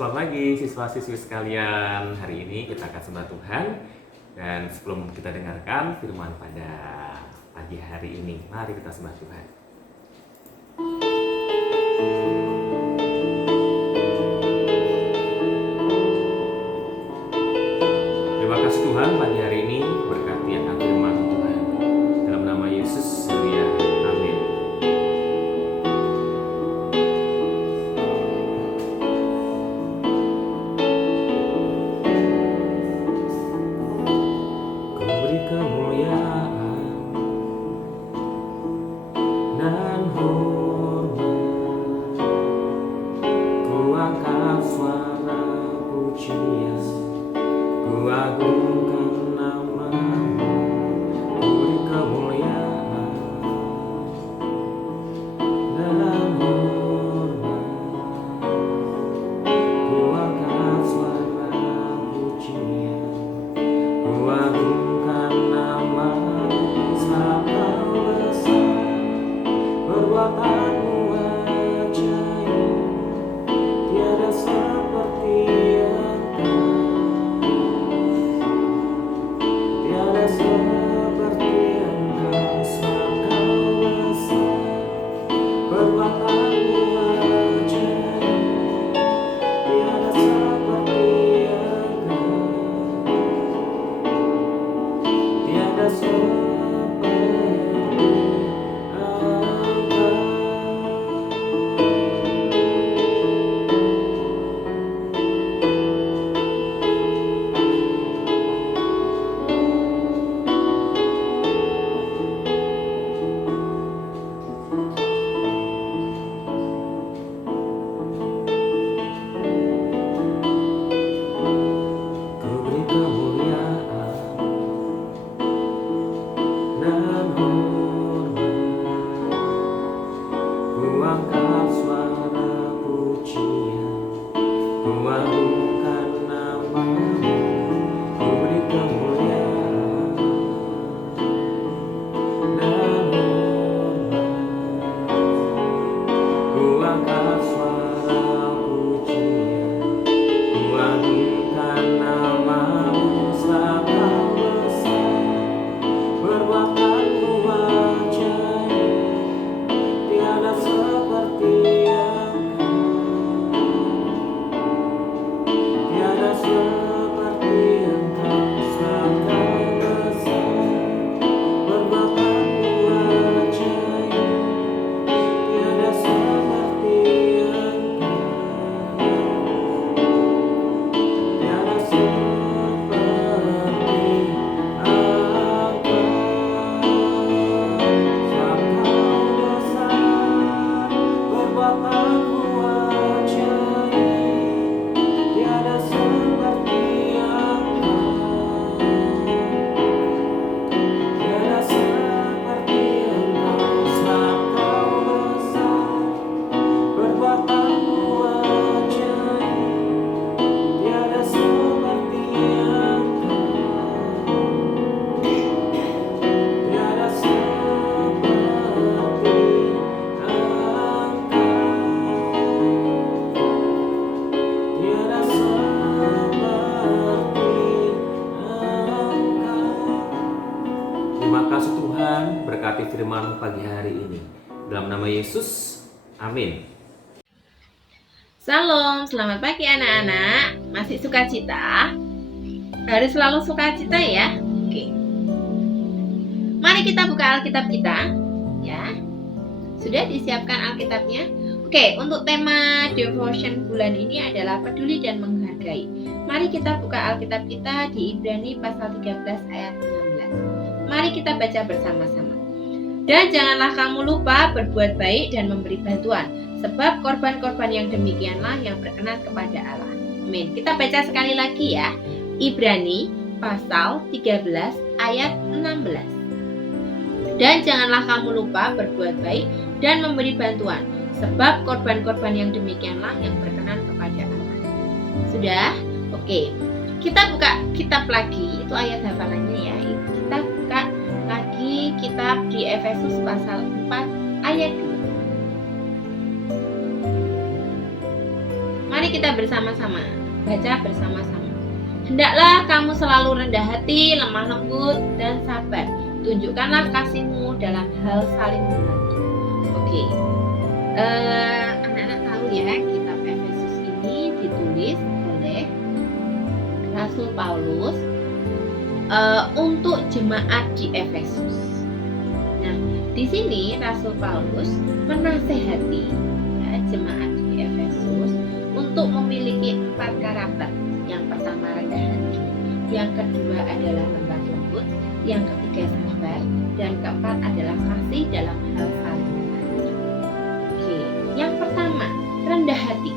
selamat pagi siswa-siswi sekalian. Hari ini kita akan sembah Tuhan. Dan sebelum kita dengarkan firman pada pagi hari ini, mari kita sembah Tuhan. Terima kasih Tuhan, pagi hari ini berkati akan firman Tuhan. Dalam nama Yesus, haleluya. Amin. Ku beri kemuliaan dan hormat, ku angkat suara pujian, ku agungkan nama-Mu. Ku beri kemuliaan dan hormat, ku angkat suara pujian, ku agungkan nama-Mu. Sebab Kau besar, perbuatan-Mu ajaib, tiada seperti Engkau, tiada seperti Engkau. Sebab Kau besar, perbuatan-Mu ajaib, tiada seperti Engkau, tiada seperti Engkau. Ku beri kemuliaan dan hormat, ku angkat suara pujian, ku agungkan nama-Mu. Ku beri kemuliaan dan hormat, ku angkat suara pujian, ku agungkan nama-Mu. Sebab Kau besar, perbuatan-Mu ajaib, tiada seperti Engkau, tiada seperti Engkau. Sebab Kau besar, perbuatan-Mu ajaib, tiada seperti Engkau, tiada seperti Engkau. Sebab Kau besar, perbuatan-Mu ajaib, tiada seperti Engkau, tiada seperti Engkau. Sebab Kau besar, perbuatan-Mu ajaib, tiada seperti Engkau, tiada seperti Engkau, tiada seperti Engkau. Terima kasih Tuhan, berkati firman pagi hari ini. Dalam nama Yesus, amin. Salam, selamat pagi anak-anak. Masih sukacita? Harus selalu sukacita ya. Oke. Mari kita buka Alkitab kita, ya. Sudah disiapkan Alkitabnya? Oke, untuk tema devotion bulan ini adalah peduli dan menghargai. Mari kita buka Alkitab kita di Ibrani pasal 13 ayat 16. Mari kita baca bersama-sama. Dan janganlah kamu lupa berbuat baik dan memberi bantuan, sebab korban-korban yang demikianlah yang berkenan kepada Allah. Amin. Kita baca sekali lagi ya. Ibrani pasal 13 ayat 16. Dan janganlah kamu lupa berbuat baik dan memberi bantuan, sebab korban-korban yang demikianlah yang berkenan kepada Allah. Sudah? Oke. Kita buka kitab lagi, itu ayat hafalannya ya. Kita buka lagi kitab di Efesus pasal 4 ayat 2. Mari Mari kita bersama-sama baca bersama-sama. Hendaklah kamu selalu rendah hati, lemah lembut, dan sabar. Tunjukkanlah kasihmu dalam hal saling membantu. Oke, anak-anak tahu ya, kitab Efesus ini ditulis oleh Rasul Paulus untuk jemaat di Efesus. Nah, di sini Rasul Paulus menasehati ya, jemaat di Efesus untuk memiliki 4 karakter. Yang pertama rendah hati, yang kedua adalah lemah lembut, yang ketiga sabar, dan keempat adalah kasih dalam hal saling membantu. Oke, yang pertama rendah hati.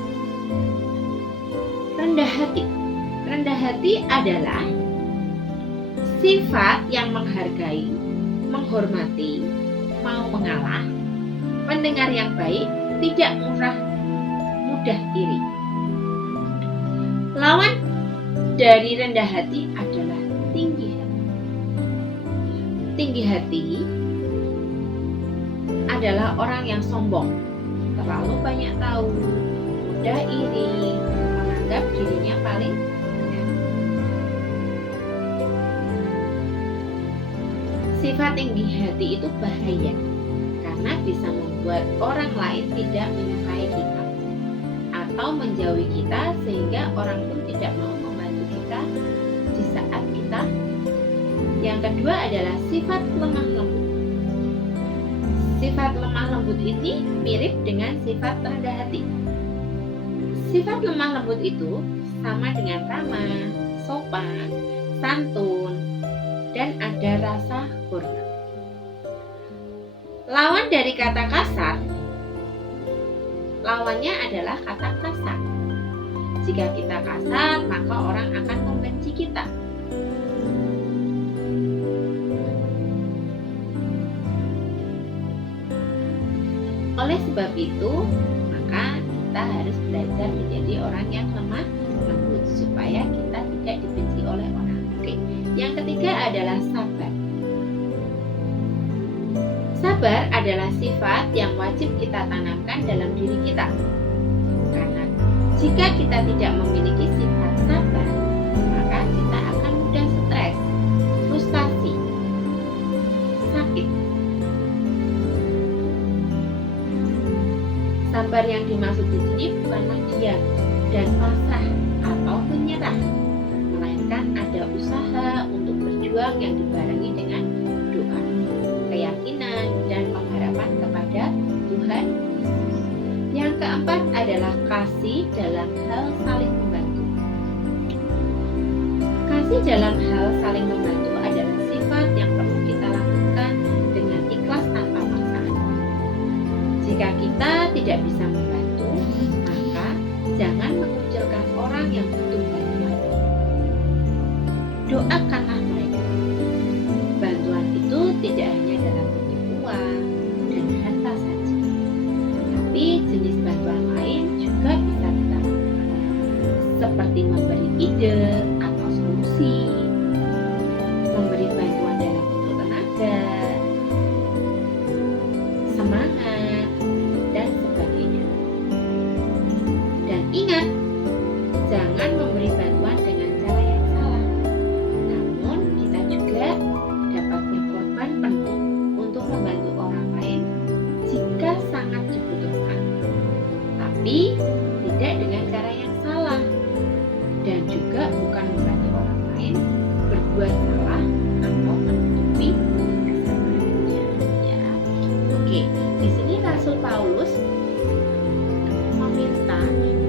Rendah hati adalah sifat yang menghargai, menghormati, mau mengalah, pendengar yang baik, tidak mudah iri. Lawan dari rendah hati adalah tinggi hati. Tinggi hati adalah orang yang sombong, terlalu banyak tahu, mudah iri, menganggap dirinya paling benar. Sifat tinggi hati itu bahaya karena bisa membuat orang lain tidak menyukai kita atau menjauhi kita, sehingga orang pun tidak mau membantu kita di saat kita. Yang kedua adalah sifat lemah lembut. Sifat lemah lembut ini mirip dengan sifat rendah hati. Sifat lemah lembut itu sama dengan ramah, sopan, santun, dan ada rasa hormat. Lawan dari kata kasar, lawannya adalah kata kasar. Jika kita kasar, maka orang akan membenci kita. Oleh sebab itu, maka kita harus belajar menjadi orang yang lemah lembut supaya kita tidak dibenci oleh orang. Oke. Yang ketiga adalah sabar. Sabar adalah sifat yang wajib kita tanamkan dalam diri kita. Karena jika kita tidak memiliki sifat sabar, maka kita akan mudah stres, frustasi, sakit. Sabar yang dimaksud di sini bukanlah diam dan pasrah atau menyerah, melainkan ada usaha untuk berjuang yang dibarengi dengan doa, keyakinan, dan pengharapan kepada Tuhan Yesus. Yang keempat adalah kasih dalam hal saling membantu. Kasih dalam hal saling membantu adalah sifat yang perlu kita lakukan dengan ikhlas tanpa paksaan. Jika kita tidak bisa membantu, maka jangan mengucilkan orang yang butuh bantuan. Doakanlah mereka. Bantuan itu tidak hanya dalam bentuk uang dan harta saja, tetapi jenis bantuan lain juga bisa kita lakukan, seperti memberi ide atau solusi, memberi bantuan dalam bentuk tenaga, semangat, dan sebagainya. Dan ingat, jangan memberi bantuan dengan cara yang salah. Namun kita juga dapat berkorban penuh untuk membantu orang lain jika sangat dibutuhkan, tapi tidak dengan cara yang salah, dan juga bukan membantu orang lain berbuat salah atau menutupi kesalahannya. Ya, oke. Di sini Rasul Paulus meminta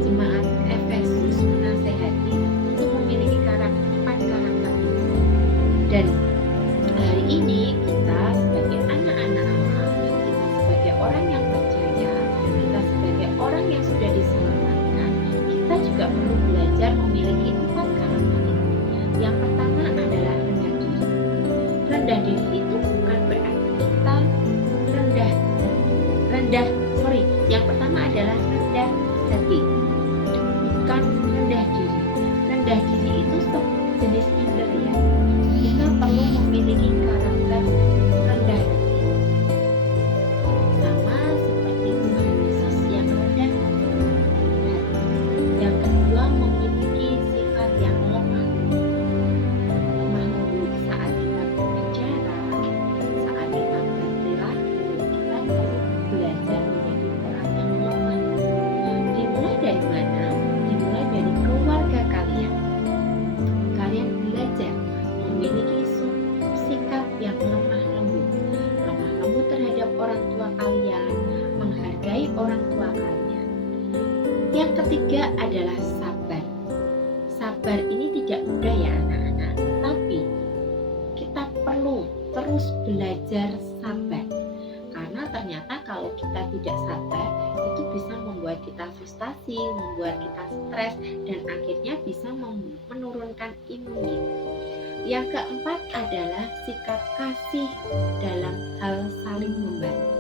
jemaat Efesus menasehati untuk memiliki empat karakter ini. Dan hari ini kita sebagai anak-anak Allah, kita sebagai orang yang percaya, kita sebagai orang yang sudah diselamatkan, kita juga perlu belajar memiliki 4 karakter ini. Yang pertama adalah rendah diri. Rendah diri itu bukan berarti kita yang pertama adalah rendah hati, bukan rendah diri. Rendah diri itu jenis minder ya. Kita perlu memiliki karakter rendah hati, sama seperti Tuhan Yesus yang rendah hati. Yang Yang ketiga adalah sabar. Sabar ini tidak mudah ya anak-anak, tapi kita perlu terus belajar sabar. Karena ternyata kalau kita tidak sabar, itu bisa membuat kita frustasi, membuat kita stres, dan akhirnya bisa menurunkan imun. Yang keempat adalah sikap kasih dalam hal saling membantu.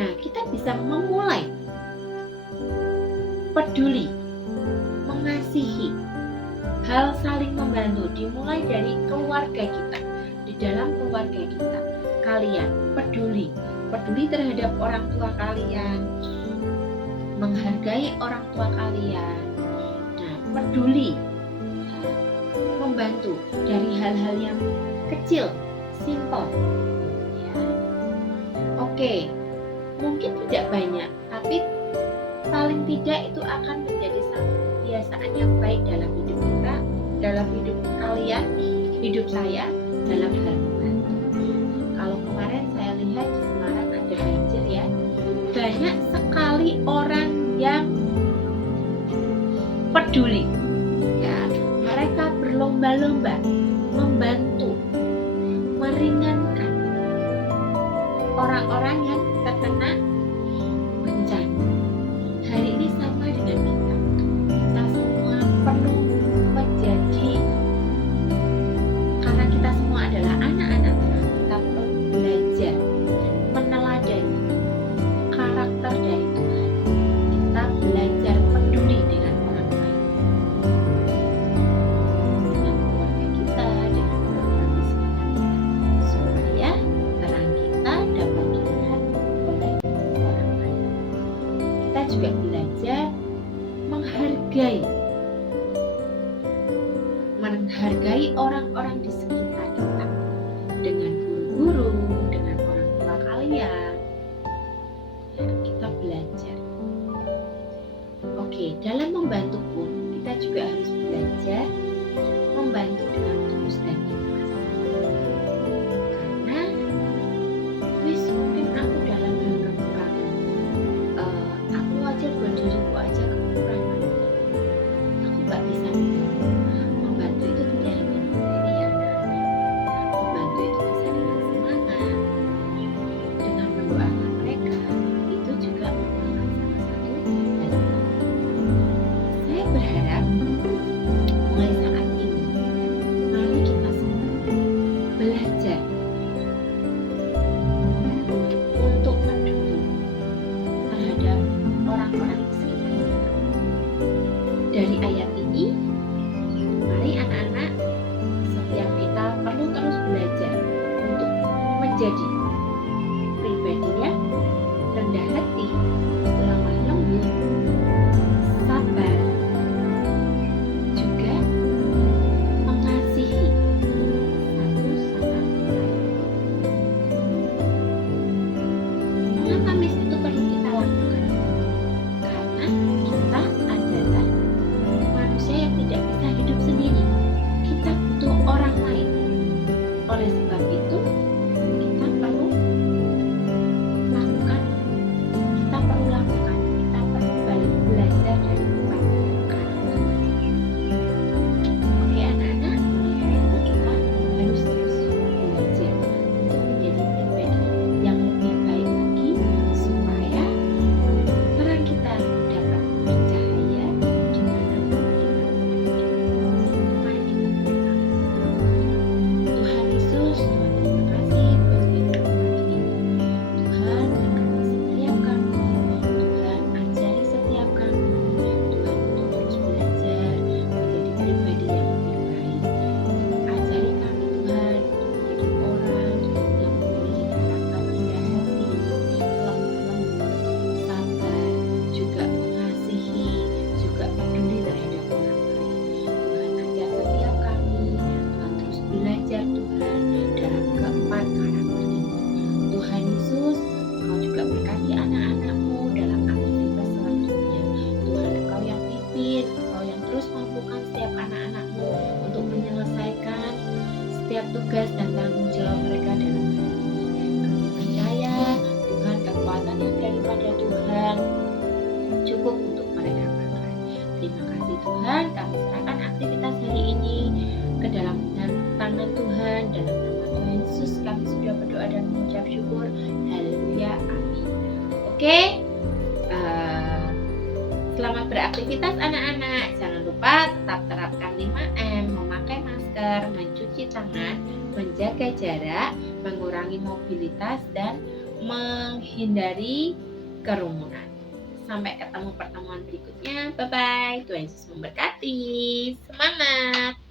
Nah, kita bisa memulai peduli, mengasihi, hal saling membantu dimulai dari keluarga kita. Di dalam keluarga kita, kalian peduli terhadap orang tua kalian, menghargai orang tua kalian. Nah, peduli membantu dari hal-hal yang kecil, simple. Ya. Oke, mungkin tidak banyak, tapi paling tidak itu akan menjadi satu kebiasaan yang baik dalam hidup kita, dalam hidup kalian, hidup saya, dalam hal membantu. Kalau kemarin saya lihat di Semarang ada banjir ya, banyak sekali orang yang peduli. Ya, mereka berlomba-lomba membantu, meringankan orang-orang yang terkena bencana. Hari ini sama dengan kita semua perlu menjadi, karena kita semua adalah anak-anak Tuhan, kita perlu belajar meneladani karakter dari Tuhan. Kita belajar peduli dengan orang lain, dengan keluarga kita, dengan orang-orang di sekitar kita, supaya terang kita dapat dilihat oleh orang lain. Kita juga belajar menghargai orang-orang di sekitar kita, dengan guru-guru, dengan orang tua kalian. Ya, kita belajar. Oke, dalam membantu pun kita juga harus belajar membantu dengan tulus dan ikhlas. Karena mungkin aku dalam hal kekurangan, aku aja buat diriku aja kekurangan, aku gak bisa membantu itu tidak hanya materi ya, membantu itu bisa dengan semangat, dengan mendoakan mereka, itu juga merupakan salah satu dari saya berharap mulai saat ini mari kita semua belajar untuk peduli terhadap orang-orang di sekitar kita. Dari ayat ini, mari anak-anak, setiap kita perlu terus belajar untuk menjadi pribadi yang rendah hati, lemah lembut, sabar, juga mengasihi satu sama lain. Mengapa itu perlu kita lakukan? Karena kita adalah manusia yang tidak bisa hidup sendiri. Kita butuh orang lain. Oleh sebab itu, kita perlu lakukan, kita perlu belajar dari Tuhan. Oke anak-anak, mulai hari ini kita harus terus belajar untuk menjadi pribadi yang lebih baik lagi, supaya terang kita dapat bercahaya dimanapun kita berada. Mari kita berdoa. Tuhan Yesus, Tuhan terima kasih buat firman pagi ini. Tuhan berkati setiap kami, Tuhan ajari setiap kami, Tuhan untuk terus belajar menjadi pribadi yang lebih baik. Ajari kami Tuhan untuk menjadi orang yang memiliki karakter rendah hati, lemah lembut, sabar, juga mengasihi, juga peduli terhadap orang lain. Tuhan ajar setiap kami, Tuhan terus belajar Tuhan dalam keempat karakter ini. Tuhan Yesus, Engkau juga berkati anak-anak-Mu dalam aktivitas selanjutnya. Tuhan, Engkau yang pimpin, Engkau yang terus mampukan setiap anak-anak-Mu untuk menyelesaikan setiap tugas dan tanggung jawab mereka dalam hari ini. Kami percaya Tuhan, kekuatan yang daripada Tuhan cukup untuk mereka Selamat beraktivitas anak-anak. Jangan lupa tetap terapkan 5M, memakai masker, mencuci tangan, menjaga jarak, mengurangi mobilitas, dan menghindari kerumunan. Sampai ketemu pertemuan berikutnya. Bye-bye. Tuhan Yesus memberkati. Semangat!